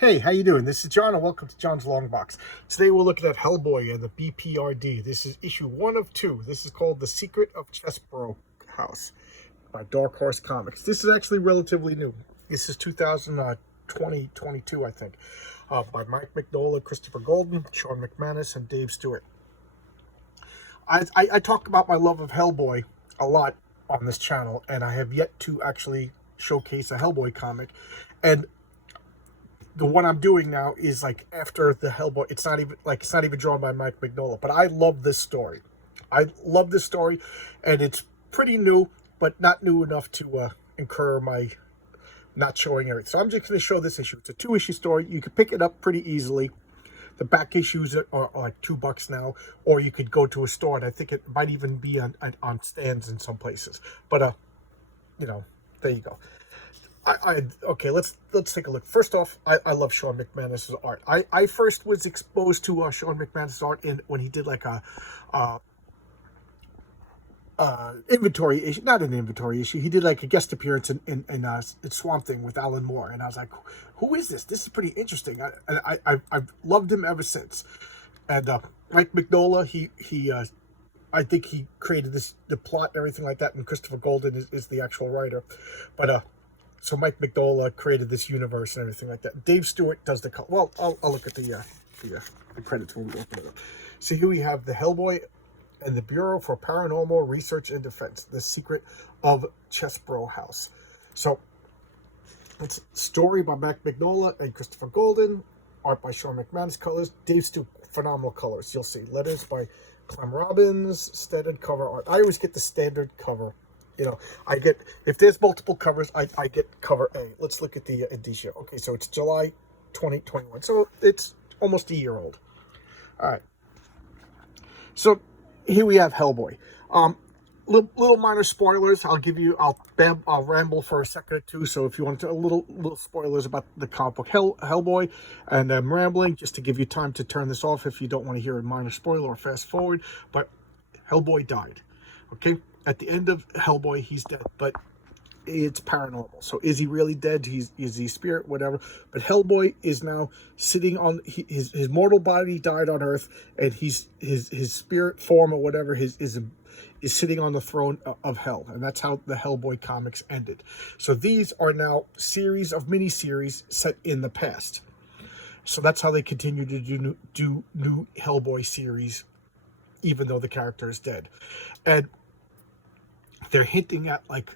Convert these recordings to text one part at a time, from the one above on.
Hey, how you doing? This is John, and welcome to John's Long Box. Today we're looking at Hellboy and the BPRD. This is issue 1 of 2. This is called The Secret of Chesbro House by Dark Horse Comics. This is actually relatively new. This is 2022, I think, by Mike Mignola, Christopher Golden, Sean McManus, and Dave Stewart. I talk about my love of Hellboy a lot on this channel, and I have yet to actually showcase a Hellboy comic. And the one I'm doing now is like after the Hellboy. It's not even drawn by Mike Mignola, but I love this story. I love this story, and it's pretty new, but not new enough to incur my not showing everything. So I'm just going to show this issue. It's a 2-issue story. You can pick it up pretty easily. The back issues are like $2 now, or you could go to a store, and I think it might even be on stands in some places. But there you go. Okay, let's take a look. First off, I love Sean McManus's art. I first was exposed to Sean McManus's art when he did like a inventory issue, not an inventory issue. He did like a guest appearance in Swamp Thing with Alan Moore, and I was like, who is this? This is pretty interesting. I've loved him ever since. And Mike Mignola, I think he created the plot and everything like that, and Christopher Golden is the actual writer, but so Mike Mignola created this universe and everything like that. Dave Stewart does the color. Well, I'll look at the credits when we open it up. So here we have the Hellboy and the Bureau for Paranormal Research and Defense, The Secret of Chesbro House. So it's a story by Mike Mignola and Christopher Golden, art by Sean McManus, colors. Dave Stewart, phenomenal colors. You'll see letters by Clem Robbins, standard cover art. I always get the standard cover. I get, if there's multiple covers, I get cover A. Let's look at the indicia. Okay, so it's July 2021. So it's almost a year old. All right. So here we have Hellboy. Little minor spoilers. I'll ramble for a second or two. So if you want to, little spoilers about the comic book Hellboy, and I'm rambling just to give you time to turn this off if you don't want to hear a minor spoiler or fast forward. But Hellboy died. Okay. At the end of Hellboy, he's dead, but it's paranormal. So is he really dead? Is he spirit? Whatever. But Hellboy is now sitting on his mortal body died on Earth, and his spirit form or whatever is sitting on the throne of hell, and that's how the Hellboy comics ended. So these are now series of miniseries set in the past. So that's how they continue to do new Hellboy series, even though the character is dead, and they're hinting at like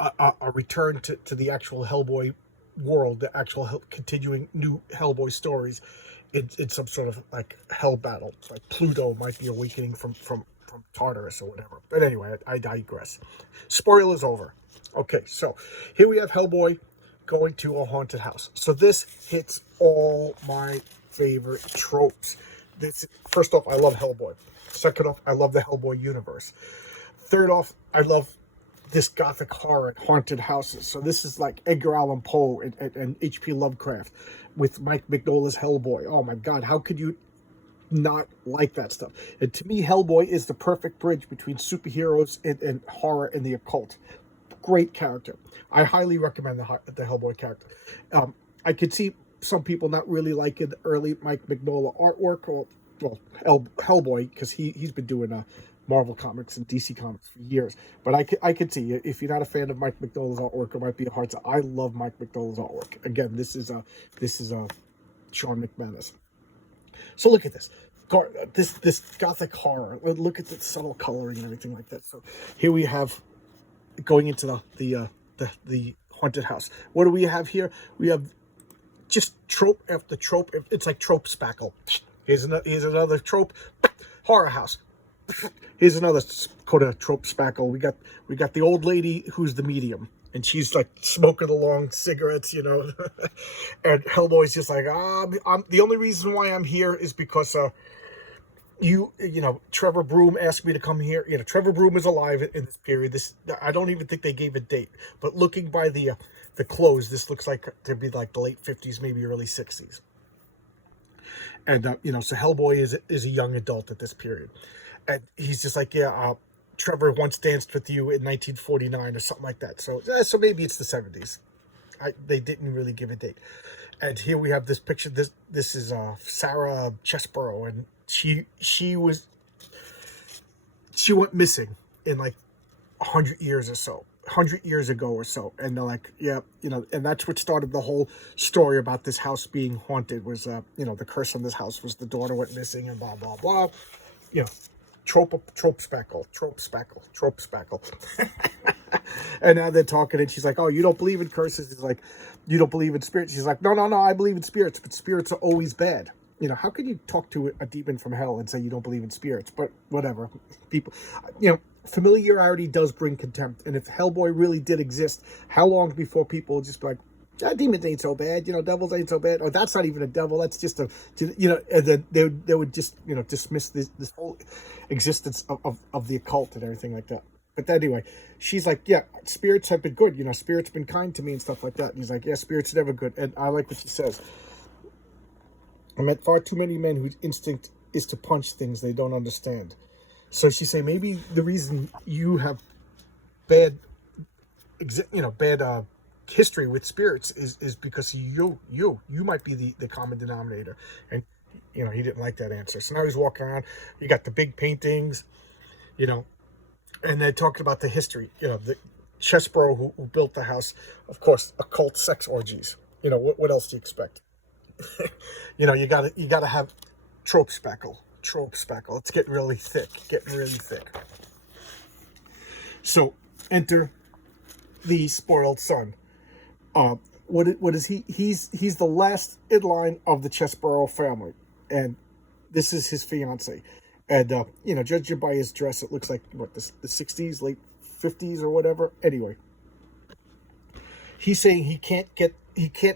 a return to the actual Hellboy world, the actual continuing new Hellboy stories in some sort of like hell battle. Like Pluto might be awakening from Tartarus or whatever. But anyway, I digress. Spoilers over. Okay, so here we have Hellboy going to a haunted house. So this hits all my favorite tropes. First off, I love Hellboy. Second off, I love the Hellboy universe. Third off, I love this gothic horror and haunted houses. So this is like Edgar Allan Poe and H.P. Lovecraft with Mike Mignola's Hellboy. Oh my God, how could you not like that stuff? And to me, Hellboy is the perfect bridge between superheroes and horror and the occult. Great character. I highly recommend the Hellboy character. I could see some people not really liking the early Mike Mignola artwork, or well, Hellboy, because he's been doing Marvel Comics and DC Comics for years. But I could see, if you're not a fan of Mike Mignola's artwork, it might be a hard sell. I love Mike Mignola's artwork. Again, this is Sean McManus. So look at this. This gothic horror. Look at the subtle coloring and everything like that. So here we have going into the haunted house. What do we have here? We have just trope after trope. It's like trope spackle. Here's another trope. Horror house. Here's another trope spackle. We got the old lady who's the medium, and she's like smoking the long cigarettes, and Hellboy's just like, I'm the only reason why I'm here is because Trevor Broom asked me to come here. Trevor Broom is alive in this period. I don't even think they gave a date, but looking by the clothes, this looks like to be like the late 50s, maybe early 60s. And so Hellboy is a young adult at this period. And he's just like, Trevor once danced with you in 1949 or something like that. So maybe it's the 70s. they didn't really give a date. And here we have this picture. This is Sarah Chesbro, and she went missing in like 100 years or so, 100 years ago or so. And they're like, yeah, and that's what started the whole story about this house being haunted was, the curse on this house was the daughter went missing and blah, blah, blah. Trope speckle. And now they're talking, and she's like, oh, you don't believe in curses? He's like, you don't believe in spirits? She's like, no, I believe in spirits, but spirits are always bad. How can you talk to a demon from hell and say you don't believe in spirits? But whatever. People, familiarity does bring contempt. And if Hellboy really did exist, how long before people would just be like, demons ain't so bad, devils ain't so bad, or that's not even a devil, that's just a, and then they would just, dismiss this whole existence of the occult and everything like that. But anyway, she's like, yeah, spirits have been good, spirits been kind to me and stuff like that. And he's like, yeah, spirits are never good. And I like what she says. I met far too many men whose instinct is to punch things they don't understand. So she's saying maybe the reason you have bad history with spirits is because you might be the common denominator. And he didn't like that answer. So now he's walking around. You got the big paintings, and they're talking about the history. The Chesbro who built the house, of course, occult sex orgies. What else do you expect? You gotta have trope speckle. It's getting really thick. So enter the spoiled son. What is he? He's the last in line of the Chesbro family, and this is his fiance. And judging by his dress, it looks like the 60s, late 50s or whatever. Anyway, he's saying he can't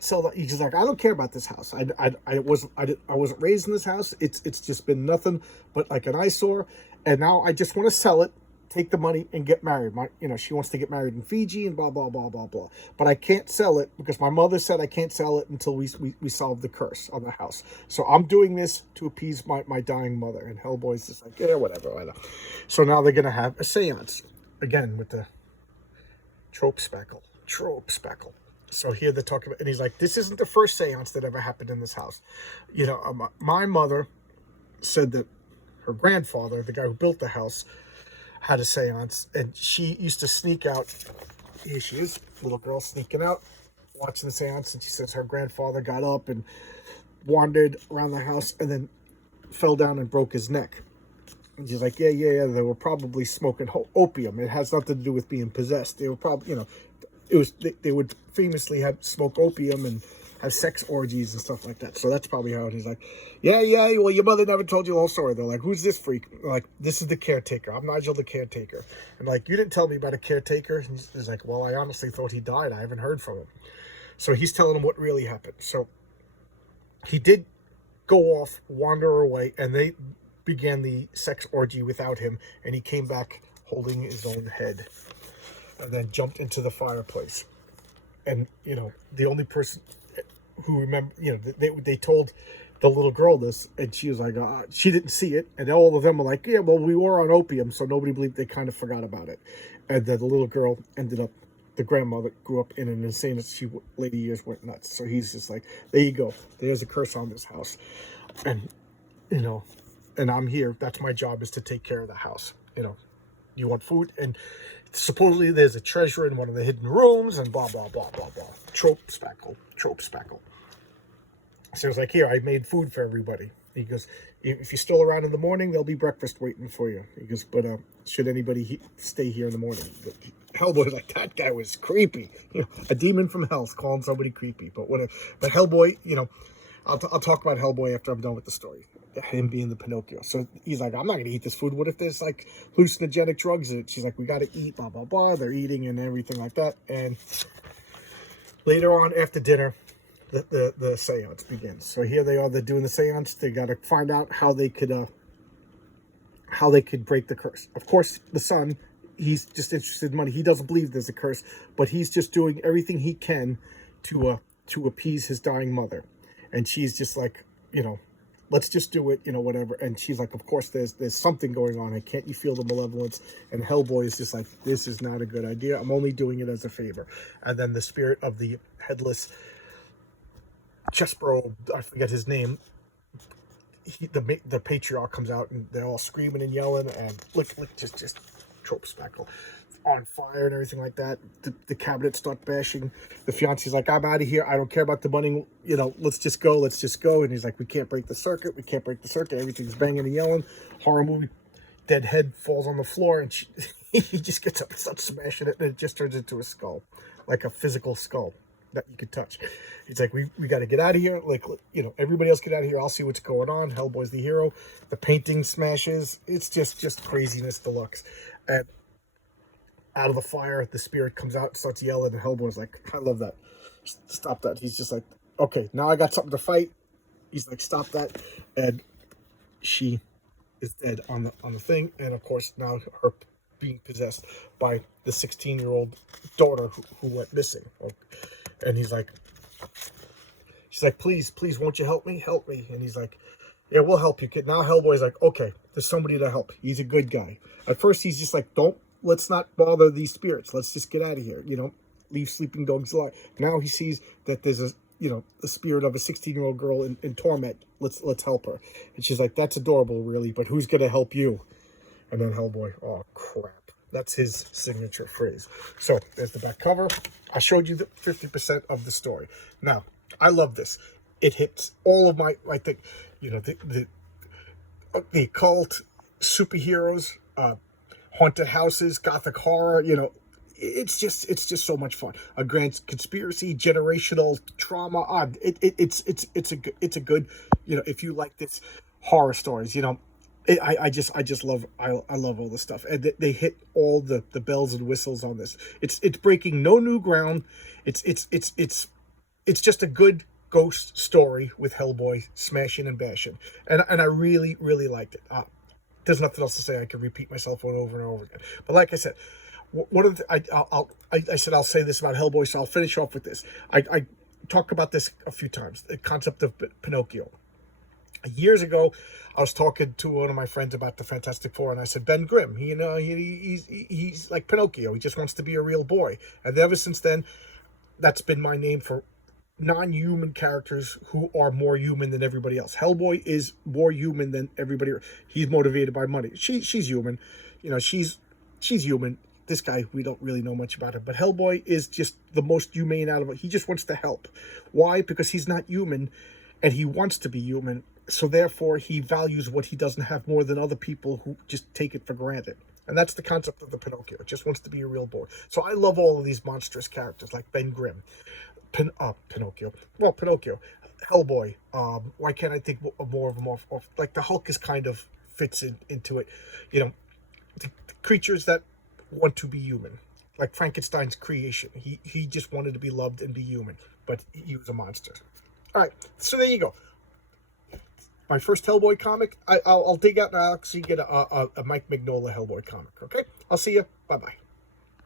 sell that. He's like, I don't care about this house. I wasn't raised in this house. It's just been nothing but like an eyesore, and now I just want to sell it, take the money, and get married. She wants to get married in Fiji and blah blah blah blah blah. But I can't sell it because my mother said I can't sell it until we solve the curse on the house. So I'm doing this to appease my dying mother. And Hellboy's just like, yeah, whatever. So now they're gonna have a seance again with the trope speckle. So here they're talking about, and he's like, this isn't the first seance that ever happened in this house. My mother said that her grandfather, the guy who built the house, had a seance, and she used to sneak out. Here she is, little girl sneaking out, watching the seance, and she says her grandfather got up and wandered around the house and then fell down and broke his neck. And she's like, yeah, they were probably smoking opium. It has nothing to do with being possessed. They were probably, they would famously smoke opium and have sex orgies and stuff like that. So that's probably how it is. Like, yeah, well, your mother never told you the whole story. They're like, who's this freak? Like, this is the caretaker. I'm Nigel the caretaker. And like, you didn't tell me about a caretaker. And he's like, well, I honestly thought he died. I haven't heard from him. So he's telling him what really happened. So he did go off, wander away, and they began the sex orgy without him. And he came back holding his own head and then jumped into the fireplace. And, the only person who remember, they told the little girl this, and she was like, she didn't see it, and all of them were like, yeah, well, we were on opium, so nobody believed. They kind of forgot about it. And then the little girl ended up, the grandmother grew up in an insane, she later years went nuts. So he's just like, there you go, there's a curse on this house, and and I'm here. That's my job, is to take care of the house. You want food, and supposedly there's a treasure in one of the hidden rooms, and blah blah blah blah blah. Trope speckle. So it's like, here, I made food for everybody. He goes, if you're still around in the morning, there'll be breakfast waiting for you. He goes, but should anybody stay here in the morning? But Hellboy's like, that guy was creepy. A demon from hell's calling somebody creepy. But whatever. But Hellboy, I'll talk about Hellboy after I'm done with the story. Him being the Pinocchio. So he's like, I'm not going to eat this food. What if there's like hallucinogenic drugs in it? She's like, we got to eat, blah, blah, blah. They're eating and everything like that. And later on, after dinner, the seance begins. So here they are. They're doing the seance. They got to find out how they could break the curse. Of course, the son, he's just interested in money. He doesn't believe there's a curse, but he's just doing everything he can to appease his dying mother. And she's just like, let's just do it, whatever. And she's like, of course, there's something going on. And can't you feel the malevolence? And Hellboy is just like, this is not a good idea. I'm only doing it as a favor. And then the spirit of the headless Chesbro, I forget his name, the patriarch comes out, and they're all screaming and yelling, and look, just trope speckle on fire and everything like that. The cabinet start bashing. The fiance's like, I'm out of here. I don't care about the money. Let's just go. And he's like, we can't break the circuit. Everything's banging and yelling. Horror movie. Dead head falls on the floor, and he just gets up and starts smashing it, and it just turns into a skull, like a physical skull that you could touch. He's like, we got to get out of here. Like, everybody else get out of here. I'll see what's going on. Hellboy's the hero. The painting smashes. It's just craziness deluxe. And out of the fire, the spirit comes out and starts yelling, and Hellboy's like, I love that. Stop that. He's just like, okay, now I got something to fight. He's like, stop that. And she is dead on the thing. And of course, now her being possessed by the 16-year-old daughter who went missing. And she's like, please, won't you help me? And he's like, yeah, we'll help you, kid. Now Hellboy's like, okay, there's somebody to help. He's a good guy. At first, he's just like, let's not bother these spirits. Let's just get out of here. Leave sleeping dogs alive. Now he sees that there's the spirit of a 16-year-old girl in torment. Let's help her. And she's like, that's adorable, really, but who's going to help you? And then Hellboy, oh, crap. That's his signature phrase. So there's the back cover. I showed you the 50% of the story. Now, I love this. It hits all of I think, the occult, superheroes, haunted houses, gothic horror, it's just so much fun. A grand conspiracy, generational trauma. It's a good, if you like this horror stories, I just love I love all this stuff, and they hit all the bells and whistles on this. It's breaking no new ground. It's just a good ghost story with Hellboy smashing and bashing, and I really liked it. There's nothing else to say. I could repeat myself over and over again. But like I said, one of the I said I'll say this about Hellboy, so I'll finish off with this. I talked about this a few times. The concept of Pinocchio. Years ago, I was talking to one of my friends about the Fantastic Four, and I said, Ben Grimm, he's like Pinocchio. He just wants to be a real boy. And ever since then, that's been my name for non-human characters who are more human than everybody else. Hellboy is more human than everybody. He's motivated by money. She's human. She's human. This guy, we don't really know much about him. But Hellboy is just the most humane out of it. He just wants to help. Why? Because he's not human, and he wants to be human. So therefore, he values what he doesn't have more than other people who just take it for granted. And that's the concept of the Pinocchio. It just wants to be a real boy. So I love all of these monstrous characters like Ben Grimm, Pinocchio. Well, Pinocchio, Hellboy. Why can't I think of more of them off? Like the Hulk is kind of fits into it. The creatures that want to be human. Like Frankenstein's creation. He just wanted to be loved and be human. But he was a monster. All right, so there you go. My first Hellboy comic. I'll dig out and I'll actually get a Mike Mignola Hellboy comic. Okay? I'll see you. Bye-bye.